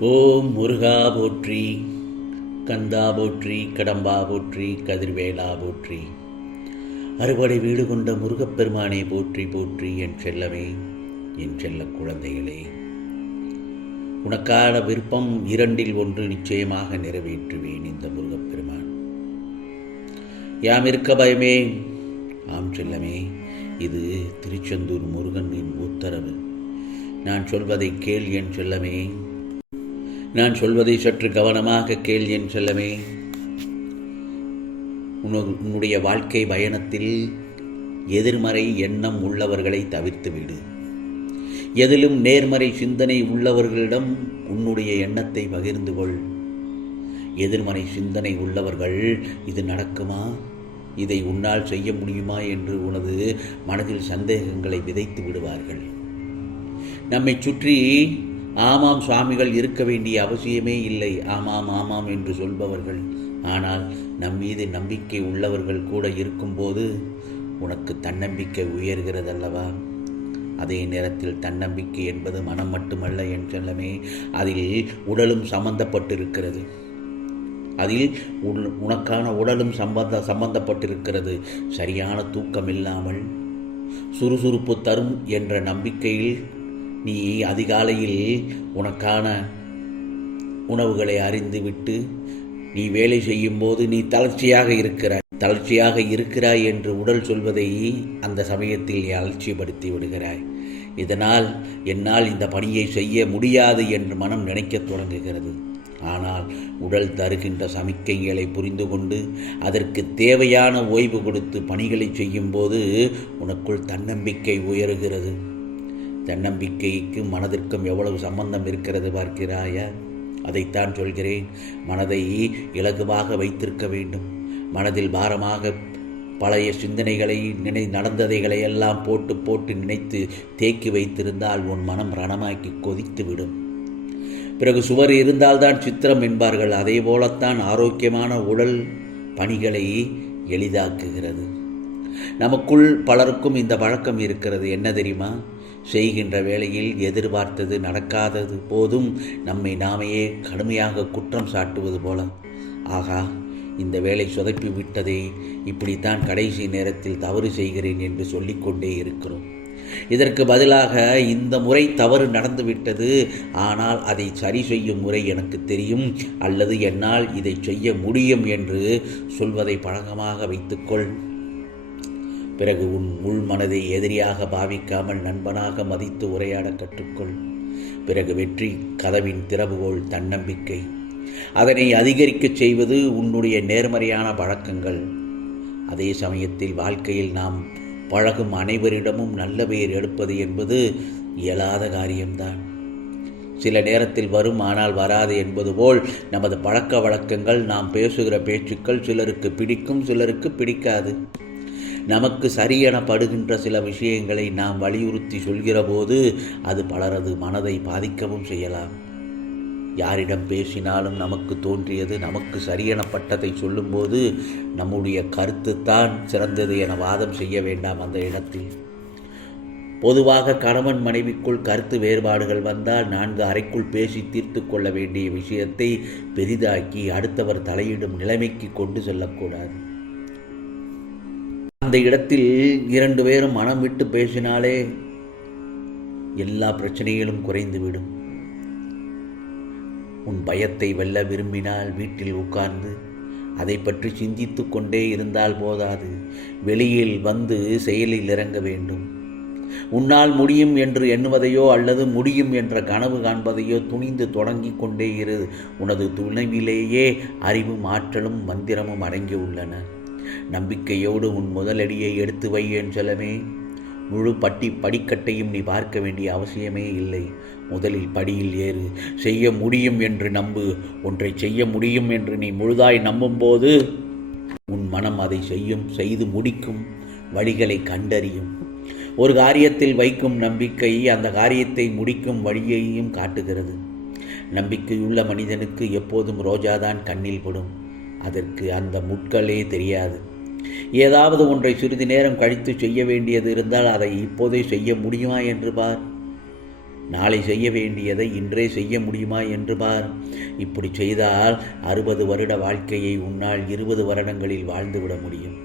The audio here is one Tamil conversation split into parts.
ஓம் முருகா போற்றி கந்தா போற்றி கடம்பா போற்றி கதிர்வேலா போற்றி. அறுபடை வீடு கொண்ட முருகப்பெருமானை போற்றி போற்றி என் செல்லமே என் செல்ல குழந்தைகளே. உனக்கான விருப்பம் இரண்டில் ஒன்று நிச்சயமாக நிறைவேற்றுவேன் இந்த முருகப்பெருமான். யாம் இருக்க பயமே? ஆம் செல்லமே இது திருச்செந்தூர் முருகனின் உத்தரவு. நான் சொல்வதை கேள் என் செல்லமே. நான் சொல்வதை சற்று கவனமாக கேள் என் செல்லமே. உன்னுடைய வாழ்க்கை பயணத்தில் எதிர்மறை எண்ணம் உள்ளவர்களை தவிர்த்து விடு எதிலும் நேர்மறை சிந்தனை உள்ளவர்களிடம் உன்னுடைய எண்ணத்தை பகிர்ந்து கொள். எதிர்மறை சிந்தனை உள்ளவர்கள் இது நடக்குமா? இதை உன்னால் செய்ய முடியுமா? என்று உனது மனதில் சந்தேகங்களை விதைத்து விடுவார்கள். நம்மை சுற்றி ஆமாம் சுவாமிகள் இருக்க வேண்டிய அவசியமே இல்லை. ஆமாம் ஆமாம் என்று சொல்பவர்கள். ஆனால் நம் மீது நம்பிக்கை உள்ளவர்கள் கூட இருக்கும்போது உனக்கு தன்னம்பிக்கை உயர்கிறதல்லவா? அதே நேரத்தில் தன்னம்பிக்கை என்பது மனம் மட்டுமல்ல என் செல்லமே. அதில் உடலும் சம்பந்தப்பட்டிருக்கிறது. அதில் உனக்கான உடலும் சம்பந்த சம்பந்தப்பட்டிருக்கிறது. சரியான தூக்கம் இல்லாமல் சுறுசுறுப்பு தரும் என்ற நம்பிக்கையில் நீ அதிகாலையில் உனக்கான உணவுகளை அறிந்துவிட்டு நீ வேலை செய்யும்போது நீ தளர்ச்சியாக இருக்கிறாய். தளர்ச்சியாக இருக்கிறாய் என்று உடல் சொல்வதை அந்த சமயத்தில் நீ அலட்சியப்படுத்தி விடுகிறாய். இதனால் என்னால் இந்த பணியை செய்ய முடியாது என்று மனம் நினைக்கத் தொடங்குகிறது. ஆனால் உடல் தருகின்ற சமிக்கைகளை புரிந்து கொண்டு அதற்கு தேவையான ஓய்வு கொடுத்து பணிகளை செய்யும்போது உனக்குள் தன்னம்பிக்கை உயருகிறது. தன்னம்பிக்கைக்கும் மனதிற்கும் எவ்வளவு சம்பந்தம் இருக்கிறது பார்க்கிறாயா? அதைத்தான் சொல்கிறேன். மனதை இலகுவாக வைத்திருக்க வேண்டும். மனதில் பாரமாக பழைய சிந்தனைகளை நினை நடந்ததைகளை எல்லாம் போட்டு போட்டு நினைத்து தேக்கி வைத்திருந்தால் உன் மனம் ரணமாக்கி கொதித்துவிடும். பிறகு சுவர் இருந்தால்தான் சித்திரம் என்பார்கள். அதே போலத்தான் ஆரோக்கியமான உடல் பணிகளை எளிதாக்குகிறது. நமக்குள் பலருக்கும் இந்த பழக்கம் இருக்கிறது. என்ன தெரியுமா? செய்கின்ற வேளையில் எதிர்பார்த்தது நடக்காதது போதும். நம்மை நாமையே கடுமையாக குற்றம் சாட்டுவது போல. ஆகா இந்த வேலை சொதப்பி விட்டதே. இப்படித்தான் கடைசி நேரத்தில் தவறு செய்கிறேன் என்று சொல்லிக்கொண்டே இருக்கிறோம். இதற்கு பதிலாக இந்த முறை தவறு நடந்துவிட்டது ஆனால் அதை சரி செய்யும் முறை எனக்கு தெரியும். அல்லது என்னால் இதை செய்ய முடியும் என்று சொல்வதை பழக்கமாக வைத்துக்கொள். பிறகு உன் உள் மனதை எதிரியாக பாவிக்காமல் நண்பனாக மதித்து உரையாட கற்றுக்கொள். பிறகு வெற்றி கதவின் திறவுகோள் தன்னம்பிக்கை. அதனை அதிகரிக்கச் செய்வது உன்னுடைய நேர்மறையான பழக்கங்கள். அதே சமயத்தில் வாழ்க்கையில் நாம் பழகும் அனைவரிடமும் நல்ல பெயர் எடுப்பது என்பது இயலாத காரியம்தான். சில நேரத்தில் வரும் ஆனால் வராது என்பது போல் நமது பழக்க வழக்கங்கள் நாம் பேசுகிற பேச்சுக்கள் சிலருக்கு பிடிக்கும் சிலருக்கு பிடிக்காது. நமக்கு சரியெனப்படுகின்ற சில விஷயங்களை நாம் வலியுறுத்தி சொல்கிற போது அது பலரது மனதை பாதிக்கவும் செய்யலாம். யாரிடம் பேசினாலும் நமக்கு தோன்றியது நமக்கு சரியெனப்பட்டதை சொல்லும்போது நம்முடைய கருத்து தான் சிறந்தது என வாதம் செய்ய வேண்டாம் அந்த இடத்தில். பொதுவாக கணவன் மனைவிக்குள் கருத்து வேறுபாடுகள் வந்தால் நான்கு அறைக்குள் பேசி தீர்த்து கொள்ள வேண்டிய விஷயத்தை பெரிதாக்கி அடுத்தவர் தலையிடும் நிலைமைக்கு கொண்டு செல்லக்கூடாது. அந்த இடத்தில் இரண்டு பேரும் மனம் விட்டு பேசினாலே எல்லா பிரச்சனைகளும் குறைந்துவிடும். உன் பயத்தை வெல்ல விரும்பினால் வீட்டில் உட்கார்ந்து அதை பற்றி சிந்தித்து கொண்டே இருந்தால் போதாது. வெளியில் வந்து செயலில் இறங்க வேண்டும். உன்னால் முடியும் என்று எண்ணுவதையோ அல்லது முடியும் என்ற கனவு காண்பதையோ துணிந்து தொடங்கி கொண்டே இரு. உனது துணைவிலேயே அறிவும் ஆற்றலும் மந்திரமும் அடங்கியுள்ளன. நம்பிக்கையோடு உன் முதலடியை எடுத்து வை என் செல்லமே. முழு பட்டி படிக்கட்டையும் நீ பார்க்க வேண்டிய அவசியமே இல்லை. முதலில் படியில் ஏறு. செய்ய முடியும் என்று நம்பு. ஒன்றை செய்ய முடியும் என்று நீ முழுதாய் நம்பும்போது உன் மனம் அதை செய்யும் செய்து முடிக்கும் வழிகளை கண்டறியும். ஒரு காரியத்தில் வைக்கும் நம்பிக்கை அந்த காரியத்தை முடிக்கும் வழியையும் காட்டுகிறது. நம்பிக்கையுள்ள மனிதனுக்கு எப்போதும் ரோஜாதான் கண்ணில் படும். அதற்கு அந்த முட்களே தெரியாது. ஏதாவது ஒன்றை சிறிது நேரம் கழித்து செய்ய வேண்டியது இருந்தால் அதை இப்போதே செய்ய முடியுமா என்று பார். நாளை செய்ய வேண்டியதை இன்றே செய்ய முடியுமா என்று பார். இப்படி செய்தால் அறுபது வருட வாழ்க்கையை உன்னால் இருபது வருடங்களில் வாழ்ந்துவிட முடியும்.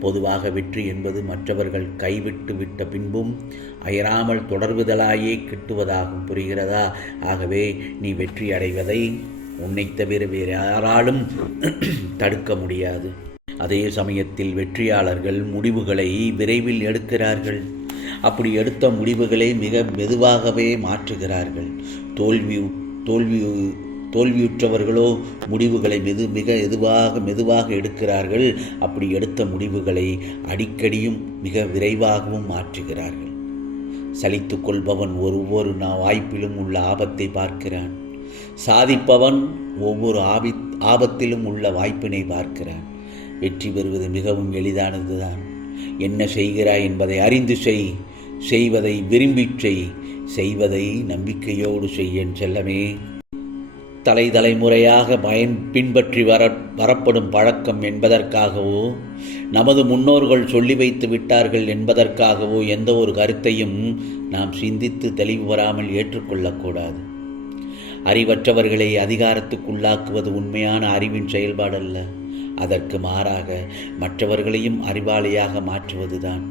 பொதுவாக வெற்றி என்பது மற்றவர்கள் கைவிட்டு விட்ட பின்பும் அயராமல் தொடர்புதலாயே கிட்டுவதாகும் புரிகிறதா? ஆகவே நீ வெற்றி அடைவதை உன்னை தவிர வேறு யாராலும் தடுக்க முடியாது. அதே சமயத்தில் வெற்றியாளர்கள் முடிவுகளை விரைவில் எடுக்கிறார்கள். அப்படி எடுத்த முடிவுகளை மிக மெதுவாகவே மாற்றுகிறார்கள். தோல்வி தோல்வி தோல்வியுற்றவர்களோ முடிவுகளை மெது மிக எதுவாக மெதுவாக எடுக்கிறார்கள். அப்படி எடுத்த முடிவுகளை அடிக்கடியும் மிக விரைவாகவும் மாற்றுகிறார்கள். சலித்து கொள்பவன் ஒவ்வொரு நா வாய்ப்பிலும் உள்ள ஆபத்தை பார்க்கிறான். சாதிப்பவன் ஒவ்வொரு ஆபி ஆபத்திலும் உள்ள வாய்ப்பினை பார்க்கிறான். வெற்றி பெறுவது மிகவும் எளிதானதுதான். என்ன செய்கிறாய் என்பதை அறிந்து செய். செய்வதை விரும்பிச் செய். செய்வதை நம்பிக்கையோடு செய்யன் செல்லமே. தலை தலைமுறையாக பயன் பின்பற்றி வர வரப்படும் பழக்கம் என்பதற்காகவோ நமது முன்னோர்கள் சொல்லி வைத்து விட்டார்கள் என்பதற்காகவோ எந்த ஒரு கருத்தையும் நாம் சிந்தித்து தெளிவு வராமல் ஏற்றுக்கொள்ளக்கூடாது அறிவற்றவர்களை அதிகாரத்துக்குள்ளாக்குவது உண்மையான அறிவின் செயல்பாடல்ல. அதற்கு மாறாக மற்றவர்களையும் அறிவாளியாக மாற்றுவதுதான்.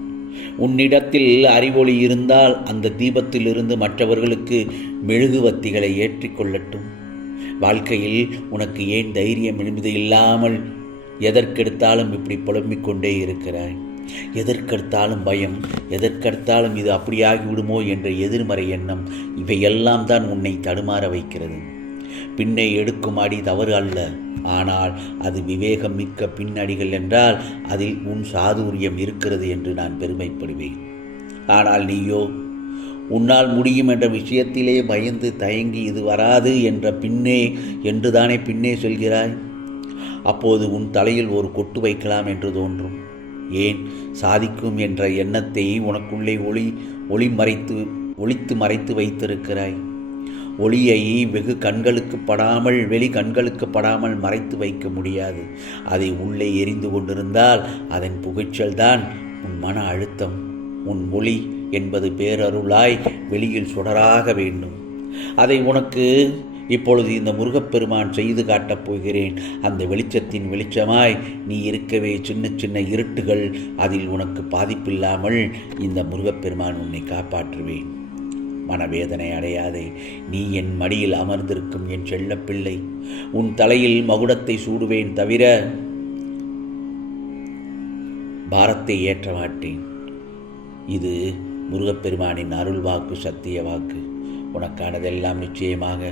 உன்னிடத்தில் அறிவொளி இருந்தால் அந்த தீபத்திலிருந்து மற்றவர்களுக்கு மெழுகுவத்திகளை ஏற்றிக்கொள்ளட்டும் வாழ்க்கையில் உனக்கு ஏன் தைரியம் என்பது இல்லாமல் எதற்கெடுத்தாலும் இப்படி புலம்பிக் கொண்டே இருக்கிறாய்? எதற்கெடுத்தாலும் பயம் எதற்கெடுத்தாலும் இது அப்படியாகி விடுமோ என்ற எதிர்மறை எண்ணம் இவையெல்லாம் தான் உன்னை தடுமாற வைக்கிறது. பின்னே எடுக்கும் அடி தவறு அல்ல. ஆனால் அது விவேகம் மிக்க பின்னடிகள் என்றால் அதில் உன் சாதுரியம் இருக்கிறது என்று நான் பெருமைப்படுவேன். ஆனால் நீயோ உன்னால் முடியும் என்ற விஷயத்திலே பயந்து தயங்கி இது வராது என்ற பின்னே என்றுதானே பின்னே சொல்கிறாய்? அப்போது உன் தலையில் ஒரு கொட்டு வைக்கலாம் என்று தோன்றும். ஏன் சாதிக்கும் என்ற எண்ணத்தை உனக்குள்ளே ஒளி ஒளி மறைத்து ஒளித்து மறைத்து வைத்திருக்கிறாய்? ஒளியை வெகு கண்களுக்கு படாமல் வெளி கண்களுக்கு படாமல் மறைத்து வைக்க முடியாது. அதை உள்ளே எரிந்து கொண்டிருந்தால் அதன் புகைச்சல்தான் உன் மன அழுத்தம். உன் ஒளி என்பது பேரருளாய் வெளியில் சுடராக வேண்டும். அதை உனக்கு இப்பொழுது இந்த முருகப்பெருமான் செய்து காட்டப் போகிறேன். அந்த வெளிச்சத்தின் வெளிச்சமாய் நீ இருக்கவே சின்ன சின்ன இருட்டுகள். அதில் உனக்கு பாதிப்பில்லாமல் இந்த முருகப்பெருமான் உன்னை காப்பாற்றுவேன். மனவேதனை அடையாதே நீ என் மடியில் அமர்ந்திருக்கும் என் செல்லப்பிள்ளை. உன் தலையில் மகுடத்தை சூடுவேன் தவிர பாரத்தை ஏற்ற மாட்டேன். இது முருகப்பெருமானின் அருள் வாக்கு சத்திய வாக்கு. உனக்கானதெல்லாம் நிச்சயமாக